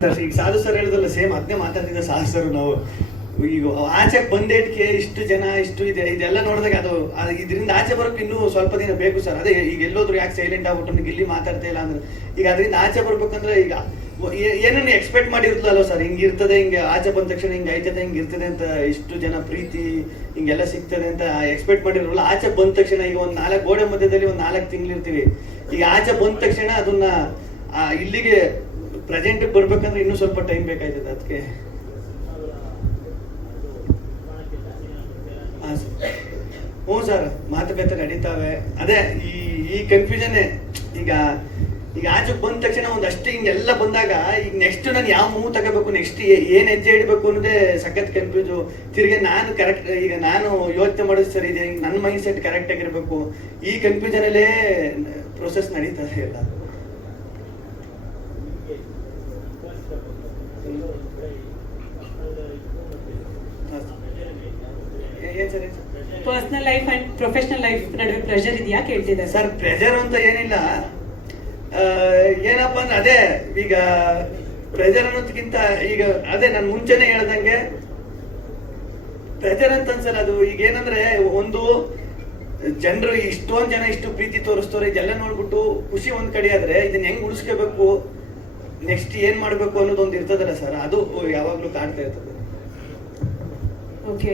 Sir ಈಗ ಸಾಧು sir ಹೇಳಿದ್ರಲ್ಲ ಸೇಮ್ ಅದನ್ನೇ ಮಾತಾಡ್ತಿದ್ದ ಸಾಧು ಸರ್. ನಾವು ಈಗ ಆಚೆ ಬಂದೇಟ್ಗೆ ಇಷ್ಟು ಜನ ಇಷ್ಟು ಇದೆ ಇದೆಲ್ಲ ನೋಡಿದಾಗ ಅದು ಇದರಿಂದ ಆಚೆ ಬರೋಕೆ ಇನ್ನೂ ಸ್ವಲ್ಪ ದಿನ ಬೇಕು ಸರ್. ಅದೇ ಈಗ ಎಲ್ಲೋದ್ರು ಯಾಕೆ ಸೈಲೆಂಟ್ ಆಗ್ಬಿಟ್ಟು ನನಗೆ ಇಲ್ಲಿ ಮಾತಾಡ್ತಾ ಇಲ್ಲ ಅಂದ್ರೆ ಈಗ ಅದರಿಂದ ಆಚೆ ಬರ್ಬೇಕಂದ್ರೆ ಈಗ ಏನನ್ನು ಎಕ್ಸ್ಪೆಕ್ಟ್ ಮಾಡಿರ್ತದಲ್ಲ ಸರ್, ಹಿಂಗೆ ಇರ್ತದೆ, ಹಿಂಗೆ ಆಚೆ ಬಂದ ತಕ್ಷಣ ಹಿಂಗೆ ಆಯ್ತದೆ, ಹಿಂಗೆ ಇರ್ತದೆ ಅಂತ ಇಷ್ಟು ಜನ ಪ್ರೀತಿ ಹಿಂಗೆಲ್ಲ ಸಿಗ್ತದೆ ಅಂತ ಎಕ್ಸ್ಪೆಕ್ಟ್ ಮಾಡಿರಲ್ಲ. ಆಚೆ ಬಂದ ತಕ್ಷಣ ಈಗ ಒಂದು 4 ಗೋಡೆ ಮಧ್ಯದಲ್ಲಿ ಒಂದು 4 ತಿಂಗಳಿರ್ತೀವಿ. ಈಗ ಆಚೆ ಬಂದ ತಕ್ಷಣ ಅದನ್ನ ಇಲ್ಲಿಗೆ ಪ್ರೆಸೆಂಟ್ ಬರ್ಬೇಕಂದ್ರೆ ಇನ್ನೂ ಸ್ವಲ್ಪ ಟೈಮ್ ಬೇಕಾಯ್ತದೆ. ಅದಕ್ಕೆ ಹ್ಞೂ ಸರ್, ಮಾತುಕತೆ ನಡೀತಾವೆ. ಅದೇ ಈ ಕನ್ಫ್ಯೂಷನ್ನೇ. ಈಗ ಆಚೆಗೆ ಬಂದ ತಕ್ಷಣ ಒಂದಷ್ಟು ಹಿಂಗೆಲ್ಲ ಬಂದಾಗ ಈಗ ನೆಕ್ಸ್ಟ್ ನಾನು ಯಾವ ಮೂವ್ ತಗೋಬೇಕು, ನೆಕ್ಸ್ಟ್ ಏನು ಹೆಜ್ಜೆ ಇಡಬೇಕು ಅನ್ನೋದೇ ಸಖತ್ ಕನ್ಫ್ಯೂಸು. ತಿರ್ಗಿ ನಾನು ಕರೆಕ್ಟ್ ಈಗ ನಾನು ಯೋಚನೆ ಮಾಡೋದು ಸರ್ ಇದೆ, ನನ್ನ ಮೈಂಡ್ ಸೆಟ್ ಕರೆಕ್ಟ್ ಆಗಿರ್ಬೇಕು. ಈ ಕನ್ಫ್ಯೂಷನಲ್ಲೇ ಪ್ರೊಸೆಸ್ ನಡೀತದೆ ಎಲ್ಲ. Personal life and professional life ನಡುವೆ ಪ್ರೆಷರ್ ಇದೆಯಾ ಕೇಳ್ತಿದ್ದಾರೆ ಸರ್. ಪ್ರೆಷರ್ ಅಂತ ಏನಿಲ್ಲ, ಏನಪ್ಪ ಅಂದ್ರೆ ಅದೇ ಈಗ ಪ್ರೆಷರ್ ಅನ್ನೋದಕ್ಕಿಂತ ಈಗ ಅದೇ ನಾನು ಮುಂಚೆನೆ ಹೇಳ್ದಂಗೆ ಪ್ರೆಷರ್ ಅಂತ ಅನ್ಸಲ್ಲ. ಅದು ಈಗ ಏನಂದ್ರೆ ಒಂದು ಜನರು ಇಷ್ಟೊಂದು ಜನ ಇಷ್ಟು ಪ್ರೀತಿ ತೋರಿಸ್ತವ್ರೆ, ಇದೆಲ್ಲ ನೋಡ್ಬಿಟ್ಟು ಖುಷಿ ಒಂದ್ ಕಡೆ ಆದ್ರೆ ಇದನ್ನ ಹೆಂಗ್ ಉಳಿಸ್ಕೋಬೇಕು, ನೆಕ್ಸ್ಟ್ ಏನ್ ಮಾಡ್ಬೇಕು ಅನ್ನೋದೊಂದು ಇರ್ತದಲ್ಲ ಸರ್, ಅದು ಯಾವಾಗ್ಲೂ ಕಾಡ್ತಾ ಇರ್ತದೆ. ಓಕೆ,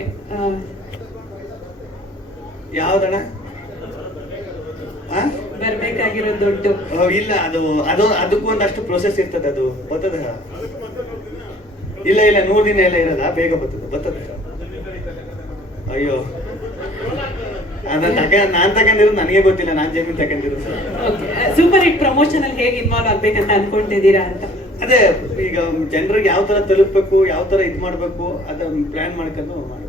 ಯಾವ್ದಣ್ಣ ಬರ್ಬೇಕಾಗಿರೋ ದುಡ್ಡು ಇಲ್ಲ, ಅದಕ್ಕೂ ಒಂದಷ್ಟು ಪ್ರೊಸೆಸ್ ಇರ್ತದೆ. ಅದು ಬರ್ತದೆ. ಇಲ್ಲ 100 ದಿನ ಎಲ್ಲ ಇರಲ್ಲ, ಬೇಗ ಬರ್ತದೆ. ಅಯ್ಯೋ, ನಾನ್ ತಗೊಂಡಿರೋದು ನನಗೆ ಗೊತ್ತಿಲ್ಲ, ನಾನ್ ಜಮೀನ್ ತಗೊಂಡಿರೋದು ಸರ್. ಸೂಪರ್ ಹಿಟ್ ಪ್ರಮೋಷನ್ ಅಲ್ಲಿ ಹೇಗೆ ಇನ್ವಾಲ್ವ್ ಆಗ್ಬೇಕಂತ ಅನ್ಕೊಂಡಿದ್ದೀರಾ ಅಂತ? ಅದೇ ಈಗ ಜನರಿಗೆ ಯಾವ ತರ ತಲುಪಬೇಕು, ಯಾವ ತರ ಇದ್ ಮಾಡ್ಬೇಕು, ಅದನ್ನ ಪ್ಲಾನ್ ಮಾಡ್ಕೊಂಡು ಮಾಡಿ.